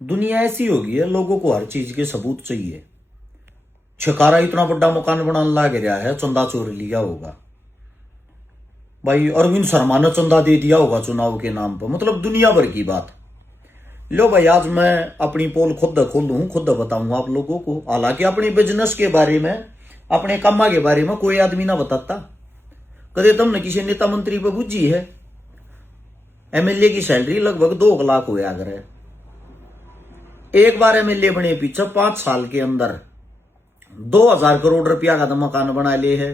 दुनिया ऐसी होगी है, लोगों को हर चीज के सबूत चाहिए। छकारा इतना बड़ा मकान बनाने लग रहा है, चंदा चोरी लिया होगा भाई, अरविंद शर्मा ने चंदा दे दिया होगा चुनाव के नाम पर, मतलब दुनिया भर की बात। लो भाई, आज मैं अपनी पोल खुद खोलूं, खुद बताऊंगा आप लोगों को। हालांकि अपने बिजनेस के बारे में, अपने कम्मा के बारे में कोई आदमी ना बताता। कदे तुमने किसी नेता मंत्री पर बुझी है? एमएलए की सैलरी लगभग 2 लाख होया करे। एक बार एमएलए बने पीछे 5 साल के अंदर 2000 करोड़ रुपया का तो मकान बना ले है।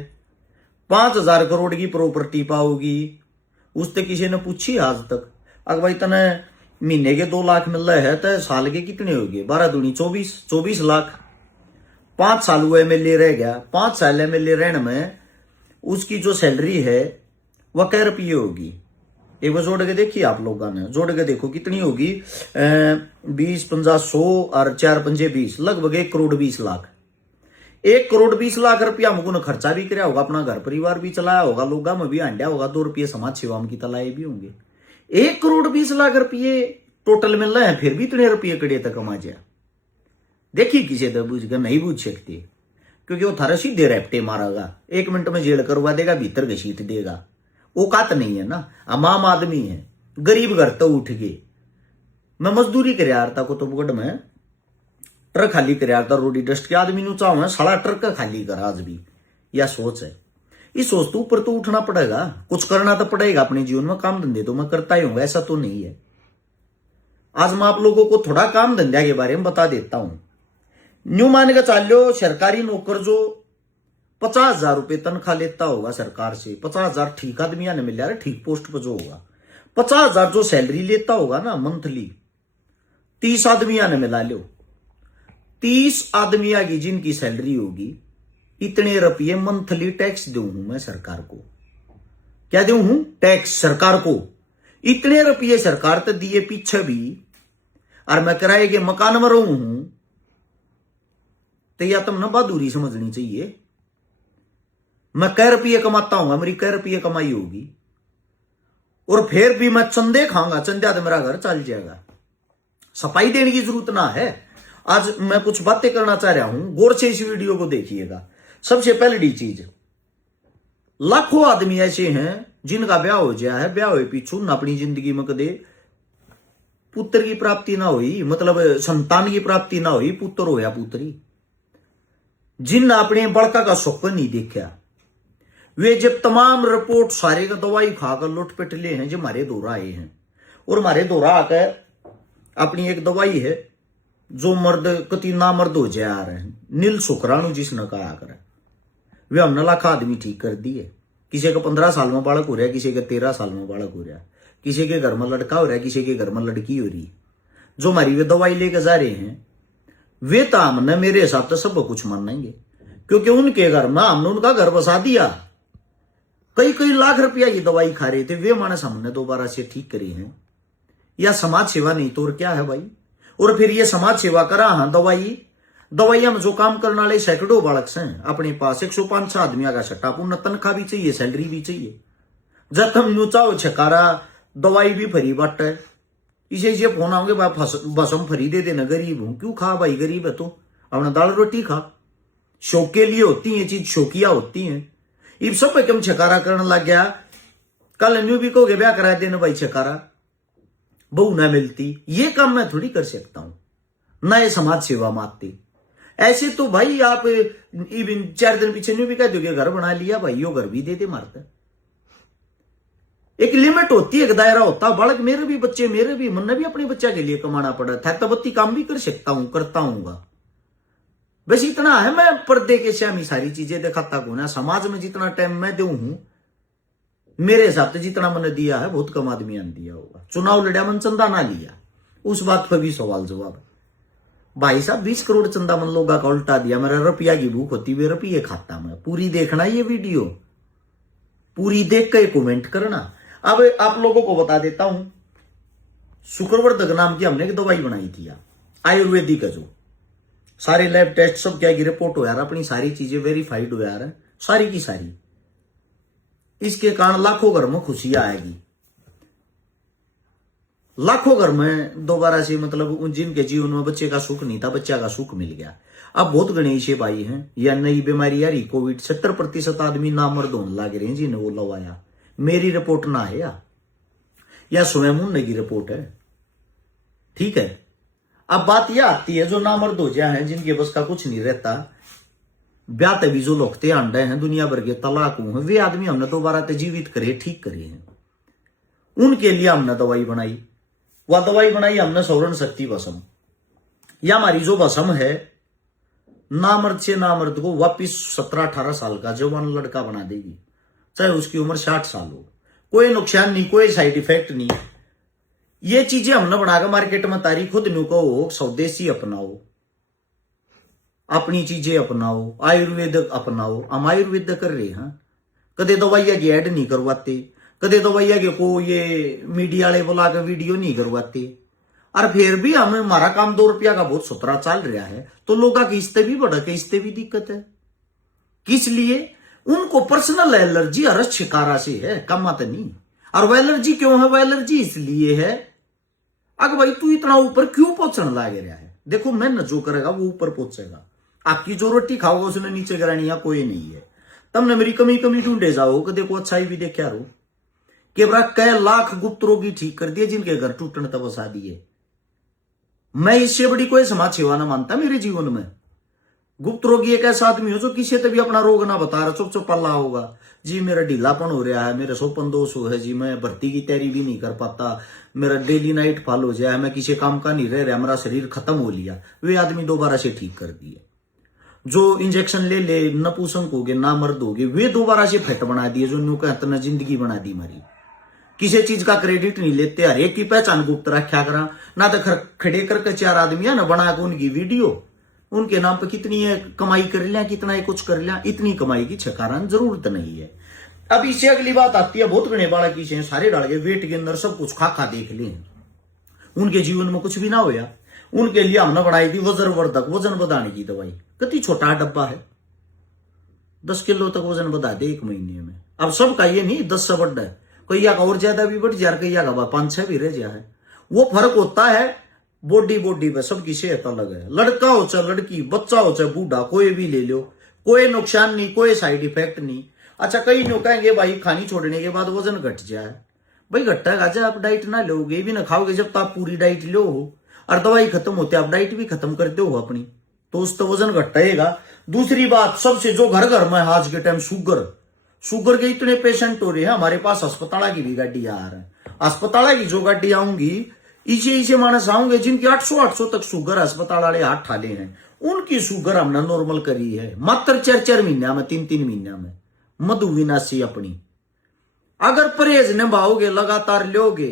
5000 करोड़ की प्रॉपर्टी पाओगी। उससे किसी ने पूछी आज तक? अगर भाई तने महीने के 2 लाख मिल रहे हैं तो साल के कितने हो गए? 12 दूनी 24 लाख। 5 साल वो एमएलए रह गया। 5 साल एमएलए रहने में उसकी जो सैलरी है वह कै रुपये होगी? एक बार जोड़ के देखिए, आप लोगों ने जोड़ के देखो कितनी होगी। 20 50 100 और 4 पंजे 20, लगभग 1 करोड़ 20 लाख। 1 करोड़ 20 लाख रुपया हमको ने खर्चा भी कराया होगा, अपना घर परिवार भी चलाया होगा, लोगा में भी आंडिया होगा, 2 रुपये समाज सेवा में की तलाए भी होंगे। 1 करोड़ 20 लाख रुपये टोटल मिल रहे हैं, फिर भी इतने रुपये कड़े तक कमा जाए। देखिए किसी तरह बुझ कर नहीं बुझ सकते, क्योंकि वो थारा सीधे रैप्टे मारेगा, 1 मिनट में जेल करवा देगा, भीतर घसीट देगा। औकात नहीं है ना। हम आम आदमी है, गरीब घर तो उठ गए। मैं मजदूरी कर रहा था कुतुबगढ़ में, ट्रक खाली कर रहा था रोडी डस्ट के। आदमी नु चाहो है सारा ट्रक का खाली कर आज भी, यह सोच है। इस सोच तो ऊपर तो उठना पड़ेगा, कुछ करना तो पड़ेगा अपने जीवन में। काम धंधे तो मैं करता ही हूं, ऐसा तो नहीं है। आज मैं आप लोगों को थोड़ा काम धंधा के बारे में बता देता हूं। न्यू मान के चालो, सरकारी नौकर जो 50,000 रुपये तनख्वाह लेता होगा सरकार से, 50,000 ठीक आदमी ने मिल रहा है, ठीक पोस्ट पर जो होगा। 50,000 जो सैलरी लेता होगा ना मंथली, 30 आदमी ने मिला लो। 30 आदमी की जिनकी सैलरी होगी, इतने रुपये मंथली टैक्स दूं हूं मैं सरकार को। क्या दूं हूं? टैक्स सरकार को। इतने रुपये सरकार तो दिए पीछे भी, और मैं किराए के मकान में रहूं हूं, तो या तुमने बहादुरी समझनी चाहिए। मैं कै रुपये कमाता हूं, मेरी कै रुपये कमाई होगी, और फिर भी मैं चंदे खाऊंगा, चंदा तो मेरा घर चल जाएगा। सफाई देने की जरूरत ना है। आज मैं कुछ बातें करना चाह रहा हूं, गौर से इस वीडियो को देखिएगा। सबसे पहली चीज, लाखों आदमी ऐसे हैं जिनका ब्याह हो गया है, ब्याह हुए पीछू न अपनी जिंदगी में कदे पुत्र की प्राप्ति ना हुई, मतलब संतान की प्राप्ति ना हुई, पुत्र हो या पुत्री। जिन अपने बड़का का स्वप्न नहीं देखा, वे जब तमाम रिपोर्ट सारे का दवाई खाकर लुटपिट ले हैं, जो हमारे दौरा आए हैं। और हमारे दौरा आकर अपनी एक दवाई है जो मर्द कति ना मर्द हो जा रहे हैं, नील शुक्राणु जिसने कहा कर, वे हमने लाखा आदमी ठीक कर दिए। किसी का 15 साल में बालक हो रहा है, किसी का 13 साल में बालक हो रहा है, किसी के घर में लड़का हो रहा है, किसी के घर में लड़की हो रही। जो हमारी वे दवाई लेके जा रहे हैं, वे तो हमने मेरे हिसाब से सब कुछ मानेंगे, क्योंकि उनके घर में हमने उनका घर बसा दिया। कई लाख रुपया की दवाई खा रहे थे, वे मानस हमने दोबारा से ठीक करी है। या समाज सेवा नहीं तो और क्या है भाई? और फिर ये समाज सेवा करा, हाँ दवाई हम जो काम करने वाले सैकड़ों बालक से अपने पास 105 आदमी का सट्टा, पूर्ण तनख्वाह भी चाहिए, सैलरी भी चाहिए। जब तुम न्यू चाहो छकारा दवाई भी फ्री बट है, इसे फोन आओगे बसम फ्री दे देना, गरीब हूं। क्यों खा भाई, गरीब है तो अपना दाल रोटी खा। शौक के लिए होती है चीज, शौकिया होती है। इब सब पे कम छकारा करने लग गया। कल न्यू भी कहोगे ब्याह करा देना भाई, छकारा बहू ना मिलती, ये काम मैं थोड़ी कर सकता हूं ना, ये समाज सेवा मांगती। ऐसे तो भाई आप 4 दिन पीछे न्यू भी कह दोगे घर बना लिया भाई, यो घर भी दे दे मारता। एक लिमिट होती है, एक दायरा होता है। बालक मेरे भी बच्चे, मेरे भी मन ने भी अपने बच्चा के लिए कमाना पड़ा था, तो बत्ती काम भी कर सकता हूं, करता हूंगा। बस इतना है, मैं पर्दे के श्यामी सारी चीजें दिखाता हूं ना। समाज में जितना टाइम मैं दूं हूं, मेरे हिसाब से जितना मैंने दिया है बहुत कम आदमी ने दिया होगा। चुनाव लड़ा मन चंदा ना लिया, उस बात पर भी सवाल जवाब। भाई साहब 20 करोड़ चंदा मन लोगों का उल्टा दिया। मेरा रुपया की भूख होती, वे रुपये खाता मैं। पूरी देखना ये वीडियो, पूरी देख के कमेंट करना। अब आप लोगों को बता देता हूं, शुक्रवर्धक नाम की हमने एक दवाई बनाई थी आयुर्वेदिक का, जो सारे लैब टेस्ट सब क्या की रिपोर्ट हो यार, अपनी सारी चीजें वेरीफाइड हो यार, सारी की सारी। इसके कारण लाखों घर में खुशियां आएगी। लाखों घर में दोबारा से मतलब जिनके जीवन में बच्चे का सुख नहीं था, बच्चा का सुख मिल गया। अब बहुत गणेश भाई हैं या नई बीमारी आ रही कोविड, 70% आदमी नामर्द होने लग रहे हैं जिन्हें वो लवाया। मेरी रिपोर्ट ना है या स्वयं मुन्ने की रिपोर्ट है, ठीक है। अब बात यह आती है जो नामर्द हो जाए हैं, जिनके बस का कुछ नहीं रहता, ब्याह तभी जो लोगते अंडे हैं, दुनिया भर के तलाक हुए हैं, वे आदमी हमने दोबारा ते जीवित करे, ठीक करे हैं। उनके लिए हमने दवाई बनाई, वह दवाई बनाई हमने सौरण शक्ति भस्म। या हमारी जो भस्म है नामर्द से नामर्द को वापिस 17-18 साल का जवान लड़का बना देगी, चाहे उसकी उम्र 60 साल हो। कोई नुकसान नहीं, कोई साइड इफेक्ट नहीं। ये चीजें हमने बनाकर मार्केट में तारी, खुद नु कहो स्वदेशी अपनाओ, अपनी चीजें अपनाओ, आयुर्वेद अपनाओ। हम आयुर्वेद कर रहे हैं, कदे दवाइया की ऐड नहीं करवाते, कदे दवाइया के को ये मीडिया वाले बुला के वीडियो नहीं करवाते। और फिर भी हमें हमारा काम 2 रुपया का बहुत सुथरा चल रहा है, तो लोगों की इससे भी बढ़ के इससे भी दिक्कत है। किस लिए? उनको पर्सनल एलर्जी अरस शिकारा से है, कमात नहीं। और वह एलर्जी क्यों है? वह एलर्जी इसलिए है, अगर भाई तू इतना ऊपर क्यों पहुंचने लग रहा है? देखो मेहनत जो करेगा वो ऊपर पहुंचेगा। आपकी जो रोटी खाओगे उसने नीचे गिरानी है कोई नहीं है। तुमने मेरी कमी ढूंढे जाओ कि देखो अच्छाई भी देखा रो कि कई लाख गुप्त रोगी ठीक कर दिए, जिनके घर टूटने तक बसा दिए। मैं इससे बड़ी कोई समाज सेवा ना मानता मेरे जीवन में। गुप्त रोगी एक ऐसा आदमी हो जो किसी से भी अपना रोग ना बता रहा, चुप चुप पल्ला होगा जी, मेरा ढीलापन हो रहा है, मेरे सोपन दोष है जी, मैं भर्ती की तैयारी भी नहीं कर पाता, मेरा डेली नाइट फॉल हो जाए, मैं किसी काम का नहीं रह रहा, मेरा शरीर खत्म हो लिया। वे आदमी दोबारा से ठीक कर दिए। जो इंजेक्शन ले नपुंसक हो गए, नामर्द हो गए, वे दोबारा से फिट बना दिए, जो न्यू कहते ना जिंदगी बना दी हमारी। किसी चीज का क्रेडिट नहीं लेते, हर एक की पहचान गुप्त रखा करा ना, तो खड़े करके 4 आदमी है ना बना के उनकी वीडियो, उनके नाम पे कितनी है कमाई कर लिया, कितना है कुछ कर लिया, इतनी कमाई की छकारान जरूरत नहीं है। अब इससे अगली बात आती है, बहुत गणे बाड़ा की सारे डाल के वेट के अंदर सब कुछ खा देख ले, उनके जीवन में कुछ भी ना होया। उनके लिए हमने बनाई थी वजनवर्धक, वजन बढ़ाने की दवाई। कितनी छोटा डब्बा है, 10 किलो तक वजन बढ़ा दे 1 महीने में। अब सबका ये नहीं 10 से बढ़ा है, कई का और ज्यादा भी बढ़ जा, कई का 5-6 भी रह जा है। वो फर्क होता है बॉडी पे, सबकी सेहत अलग है। लड़का हो चाहे लड़की, बच्चा हो चाहे बूढ़ा, कोई भी ले लो, कोई नुकसान नहीं, कोई साइड इफेक्ट नहीं। अच्छा कई लोग कहेंगे भाई खानी छोड़ने के बाद वजन घट जाए, भाई घटेगा जब आप डाइट ना लोगे भी ना खाओगे, जब तक आप पूरी डाइट लो हो और दवाई खत्म होती है आप डाइट भी खत्म करते हो अपनी, तो उससे वजन घटेगा। दूसरी बात, सबसे जो घर घर में आज के टाइम शुगर के इतने पेशेंट हो रहे हैं, हमारे पास अस्पताल की भी गाड़ी आ रहा है। अस्पताल की जो गाड़ी आऊंगी, इसे मानस आऊंगे जिनकी 800 तक शुगर अस्पताल वाले हाथ ठाले हैं, उनकी शुगर हमने नॉर्मल करी है मात्र 4 महीना में, 3 महीना में। मधुविनाशी अपनी अगर परहेज निभाओगे, लगातार लोगे,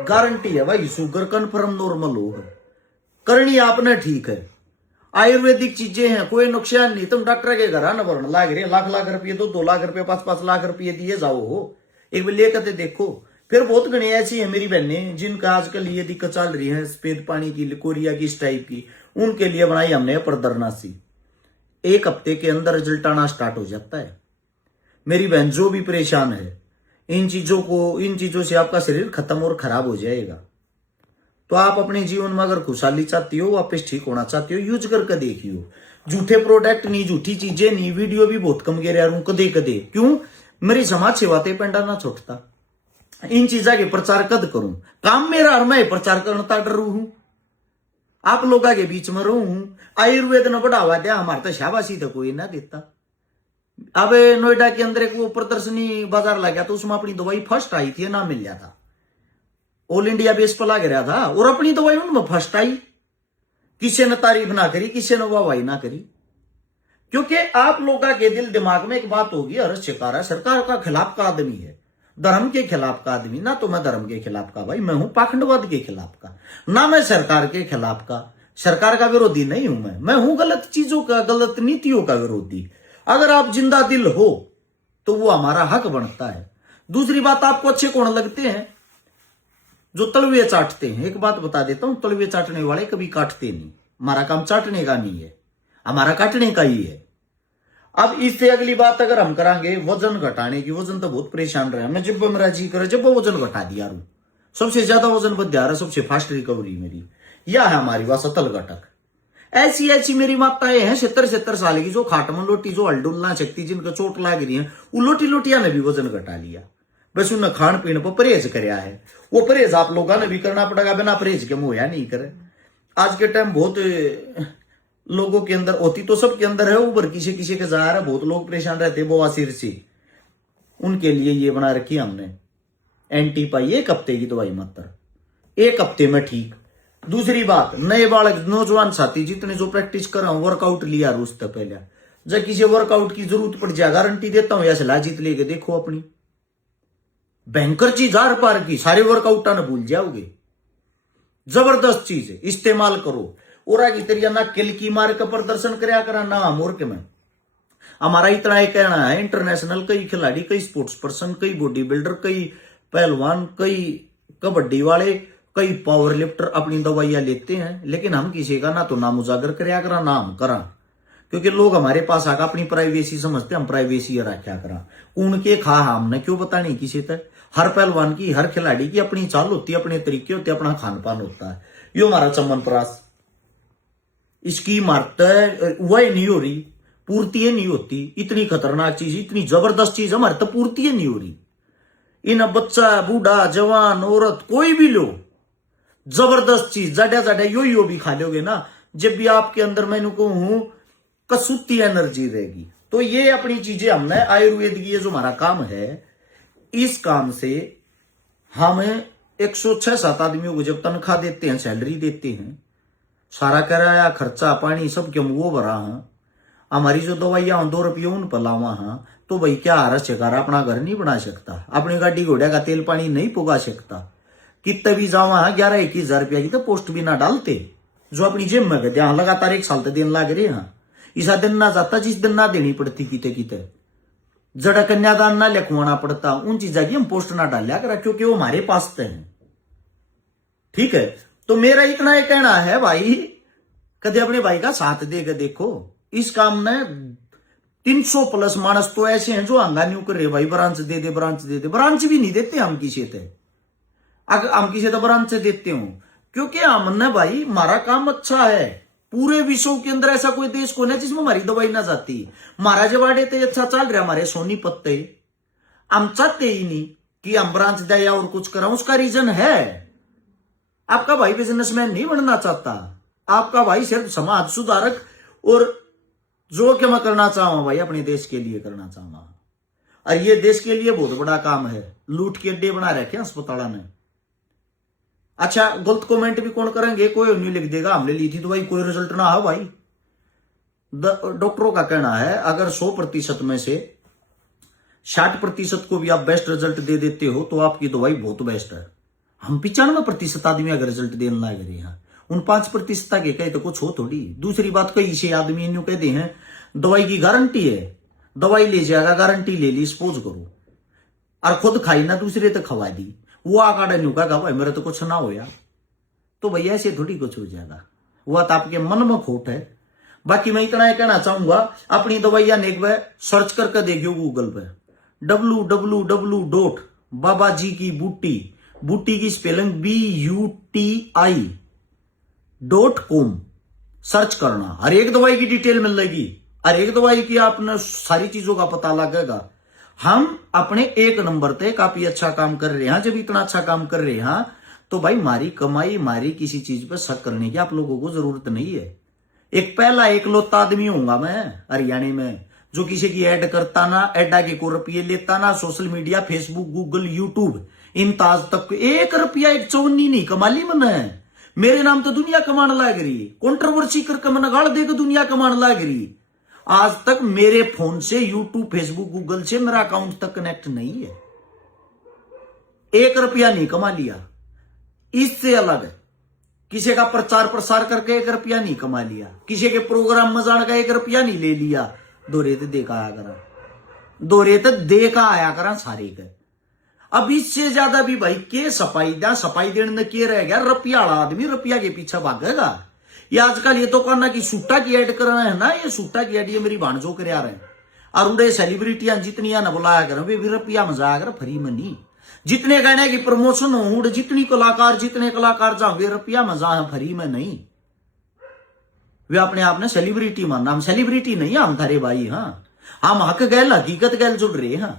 गारंटी है भाई शुगर कन्फर्म नॉर्मल होगा। करनी आपने ठीक है, आयुर्वेदिक चीजें हैं, कोई नुकसान नहीं। तुम डॉक्टर के घर आना भरना लाग रहे, लाख रुपये, 2 लाख रुपये, 5 लाख रुपये दिए जाओ हो, एक बार लेकर देखो। फिर बहुत घनी ऐसी है मेरी बहनें जिनका आजकल ये दिक्कत चल रही है, सफेद पानी की, कोरिया की, इस टाइप की, उनके लिए बनाई हमने परदरनासी। 1 हफ्ते के अंदर रिजल्ट आना स्टार्ट हो जाता है। मेरी बहन जो भी परेशान है इन चीजों से आपका शरीर खत्म और खराब हो जाएगा। तो आप अपने जीवन में अगर खुशहाली चाहती हो, वापस ठीक होना चाहती हो, यूज करके देखियो। झूठे प्रोडक्ट नहीं, झूठी चीजें नहीं, वीडियो भी बहुत कम गिर रहा हूं कदे क्यों मेरी समाज सेवा ते पेंडा ना छोड़ता, इन चीजा के प्रचार कद करूं, काम मेरा और मैं प्रचार करना डरू हूं, आप लोगों के बीच में रहूं हूं। आयुर्वेद ने बढ़ावा दिया, हमारे तो शाबाशी तो कोई ना देता। अब नोएडा के अंदर एक वो प्रदर्शनी बाजार लगा, तो उसमें अपनी दवाई फर्स्ट आई थी, ना मिल गया था, ऑल इंडिया बेस पर लग रहा था, और अपनी दवाई उनमें फर्स्ट आई। किसी ने तारीफ ना करी, किसी ने वाहवाही ना करी, क्योंकि आप लोगों के दिल दिमाग में एक बात होगी, हर्ष शिकारा सरकार का खिलाफ का आदमी है, धर्म के खिलाफ का आदमी। ना तो मैं धर्म के खिलाफ का भाई, मैं हूं पाखंडवाद के खिलाफ का, ना मैं सरकार के खिलाफ का, सरकार का विरोधी नहीं हूं मैं हूं गलत चीजों का, गलत नीतियों का विरोधी। अगर आप जिंदा दिल हो तो वो हमारा हक बनता है। दूसरी बात, आपको अच्छे कौन लगते हैं? जो तलवे चाटते हैं। एक बात बता देता हूं, तलवे चाटने वाले कभी काटते नहीं, हमारा काम चाटने का नहीं है, हमारा काटने का ही है। अब इससे अगली बात अगर हम करांगे वजन घटाने की, वजन तो बहुत परेशान रहे, मैं जब मेरा जी करे जब वजन घटा दिया रू, सबसे ज्यादा वजन बढ़ा रहा, सबसे फास्ट रिकवरी मेरी। यह है हमारी बात अतल घटक। ऐसी ऐसी मेरी माताएं हैं 70-70 साल की, जो खाटमन लोटी, जो हलडुल ना सकती, जिनको चोट लाग रही है, वो लोटी लोटिया ने भी वजन घटा लिया। बस उन्हें खान पीने पर परहेज करया है। वो परहेज आप लोगों ने भी करना पड़ेगा, बिना परहेज के मुहैया नहीं करे। आज के टाइम बहुत लोगों के अंदर होती तो सबके अंदर है, ऊपर किसी किसी के जा रहा है। बहुत लोग परेशान रहते हैं बवासीर से, उनके लिए ये बना रखी हमने एंटी पाई, 1 हफ्ते की दवाई मात्र, 1 हफ्ते में ठीक। दूसरी बात, नए बालक नौजवान साथी जितने जो प्रैक्टिस कर रहे हो, वर्कआउट लिया उससे पहले, जब किसी वर्कआउट की जरूरत पड़ जाए, गारंटी देता हूं, या सलाह जीत लेके देखो अपनी, भयंकर चीज आर पार की, सारे वर्कआउट न भूल जाओगे। जबरदस्त चीज है, इस्तेमाल करो। और की तरिया ना किल की मार का प्रदर्शन करया करा ना मूर्ख में। हमारा इतना ही कहना है, इंटरनेशनल कई खिलाड़ी, कई स्पोर्ट्स पर्सन, कई बॉडी बिल्डर, कई पहलवान, कई कबड्डी वाले, कई पावर लिफ्टर अपनी दवाइयां लेते हैं, लेकिन हम किसी का ना तो नाम उजागर करया करा ना हम करा, क्योंकि लोग हमारे पास आकर अपनी प्राइवेसी समझते, हम प्राइवेसी रखा करा। उनके खा हमने क्यों पता नहीं किसी तक। हर पहलवान की, हर खिलाड़ी की अपनी चाल होती है, अपने तरीके होते, अपना खान पान होता है। यो हमारा चमन प्रास, इसकी मारता वह नहीं हो रही, पूर्ति नहीं होती। इतनी खतरनाक चीज, इतनी जबरदस्त चीज हमारे तो पूर्ति नहीं हो रही। इन बच्चा, बूढ़ा, जवान, औरत, कोई भी लो, जबरदस्त चीज जाड्या जाड्या यो भी खा लोगे ना, जब भी आपके अंदर मैंने कहूं कसूती एनर्जी रहेगी। तो ये अपनी चीजें हमने आयुर्वेद की, ये जो हमारा काम है, इस काम से हमें 106-7 आदमियों को जब तनख्वाह देते हैं, सैलरी देते हैं, सारा किराया खर्चा पानी सब क्यों वो भरा है, हमारी जो दवाइयां 2 रुपये उन पर लावा है, तो भाई क्या हरा शिकारा अपना घर नहीं बना सकता, अपनी गाड़ी घोड़े का तेल पानी नहीं पुगा सकता। कितने भी जावा है 11-21 हजार रुपया की तो पोस्ट भी ना डालते, जो अपनी जेब में गए हाँ लगातार 1 साल तक दिन लाग रहे हैं। ईसा दिन ना जाता जिस दिन ना देनी पड़ती, किते किते जड़ा कन्यादान ना लिखवाना पड़ता, उन चीजा की हम पोस्ट ना डालिया करा, क्योंकि वो हमारे पास है। ठीक है, तो मेरा इतना ही कहना है भाई, कदे अपने भाई का साथ देकर देखो। इस काम में 300+ मानस तो ऐसे हैं जो हंगान्यू कर रहे, भाई ब्रांच दे दे, ब्रांच दे दे। ब्रांच भी नहीं देते हम किसी से, अगर हम किसी तो ब्रांच से देते हो, क्योंकि हमने भाई हमारा काम अच्छा है। पूरे विश्व के अंदर ऐसा कोई देश को नहीं जिसमें हमारी दवाई ना जाती। हमारा जवाड़े तो अच्छा चल रहा, हमारे सोनीपत हम चाहते ही नहीं कि हम ब्रांच दे या और कुछ करा। उसका रीजन है, आपका भाई बिजनेसमैन नहीं बनना चाहता, आपका भाई सिर्फ समाज सुधारक और जो कि मैं करना चाहूं भाई अपने देश के लिए करना चाहूंगा। और ये देश के लिए बहुत बड़ा काम है, लूट के अड्डे बना रखे अस्पताल ने। अच्छा, गलत कमेंट भी कौन करेंगे, कोई नहीं लिख देगा हमने ली थी दवाई, कोई रिजल्ट ना हो भाई। डॉक्टरों का कहना है अगर 100% में से 60% को भी आप बेस्ट रिजल्ट दे देते हो तो आपकी दवाई बहुत बेस्ट है। हम 95% आदमी अगर रिजल्ट देने लग रहे हैं, उन 5% के कहे तो कुछ हो थोड़ी। दूसरी बात, कई से आदमी इन कहते हैं दवाई की गारंटी है, दवाई ले जाएगा, गारंटी ले ली, सपोज करो, और खुद खाई ना दूसरे तक खवा दी, वो आकाड़ा न्यू कहा भाई मेरा तो कुछ ना हो यार, तो भैया ऐसे थोड़ी कुछ हो जाएगा। वह तो आपके मन में खोट है। बाकी मैं इतना ही कहना चाहूंगा, अपनी दवाइयां एक बार सर्च करके देखियो गूगल पे, www.बाबाजी की बूटी, बूटी की स्पेलिंग BUTI.com सर्च करना, हर एक दवाई की डिटेल मिल जाएगी, हर एक दवाई की आपने सारी चीजों का पता लगेगा। हम अपने 1 नंबर पे काफी अच्छा काम कर रहे हैं। जब इतना अच्छा काम कर रहे हैं तो भाई मारी कमाई, मारी किसी चीज पे शक करने की आप लोगों को जरूरत नहीं है। एक पहला एकलौता आदमी हूंगा मैं हरियाणा में जो किसी की ऐड करता ना, ऐडा के को रुपये लेता ना, social media, Facebook, Google, YouTube, इन ताज तक 1 रुपया 1 चौनी नहीं कमा ली मैंने। मेरे नाम तो दुनिया कमाने लग रही, कंट्रोवर्सी करके मैंने गाड़ देकर दुनिया कमाने लग रही। आज तक मेरे फोन से यूट्यूब, फेसबुक, गूगल से मेरा अकाउंट तक कनेक्ट नहीं है, 1 रुपया नहीं कमा लिया। इससे अलग किसी का प्रचार प्रसार करके 1 रुपया नहीं कमा लिया, किसी के प्रोग्राम में जाने का 1 रुपया नहीं ले लिया। दोरे तो देखा आया करा, दोरे तो देखा आया करा सारे के। अब इससे ज्यादा भी भाई के सफाई देने में के रह गया। रुपया वाला आदमी रुपया के पीछे भागेगा। ये आजकल ये तो करना कि सूटा की ऐड कर रहे हैं ना, ये सूटा की ऐड ये मेरी भाणजो कर रहे हैं, और उड़े सेलिब्रिटियां जितनी ना बुलाया करें वे भी रुपया में जाया कर, फ्री में नहीं। जितने गाने की प्रमोशन हो, जितने कलाकार जाओगे रुपया मजा है, फ्री में नहीं। वे अपने आप ने सेलिब्रिटी मानना, हम सेलिब्रिटी नहीं हम थारे भाई। हाँ, हम हक गैल हकीकत गैल जुड़ रहे हैं।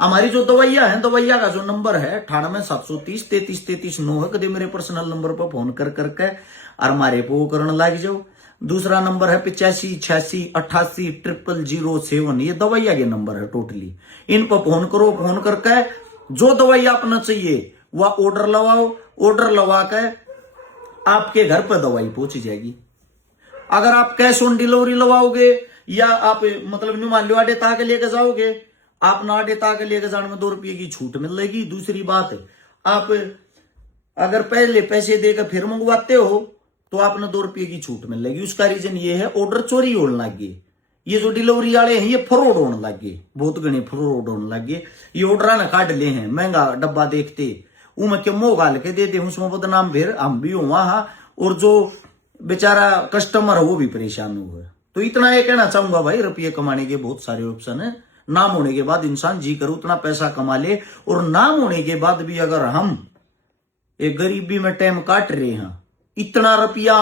हमारी जो दवाइयां हैं, दवाइया का जो नंबर है 98 730 33 33 9 है। कदे मेरे पर्सनल नंबर पर फोन कर करके और हमारे को करने लग जाओ। दूसरा नंबर है 85 86 88 00007। ये दवाइया के नंबर है टोटली। इन पर फोन करो, फोन करके जो दवाई अपना चाहिए वह ऑर्डर लगाओ। ऑर्डर लगा के आपके घर पर दवाई पहुंच जाएगी। अगर आप कैश ऑन डिलीवरी लगाओगे या आप मतलब मान लो आडे ताके लेके जाओगे, आप ना आडे ताके लेके जाने में 2 रुपये की छूट मिलेगी। दूसरी बात, आप अगर पहले पैसे देकर फिर मंगवाते हो तो आपने 2 रुपये की छूट मिलेगी। उसका रीजन ये है ऑर्डर चोरी होने लग गए। ये जो डिलीवरी वाले हैं ये फ्रॉड होने लग गए, बहुत गणे फ्रॉड होने लग गए। ये ऑर्डर ना काट ले हैं, महंगा डब्बा देखते उमें क्यों मोह गाल के देते हैं, उसमें बदनाम फिर हम भी हो वहां, और जो बेचारा कस्टमर है वो भी परेशान हुआ। तो इतना ये कहना चाहूंगा भाई, रुपये कमाने के बहुत सारे ऑप्शन है। नाम होने के बाद इंसान जी करो उतना पैसा कमा ले, और नाम होने के बाद भी अगर हम एक गरीबी में टाइम काट रहे हैं, इतना रुपया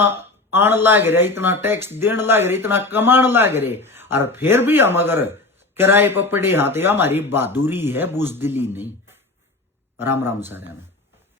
आने लग रहा, इतना टैक्स देने लग रहे, इतना कमाने लग रहे, और फिर भी हम अगर किराए पर पड़े हाथ, हमारी बहादुरी है, बुजदिली नहीं। राम राम सारे में।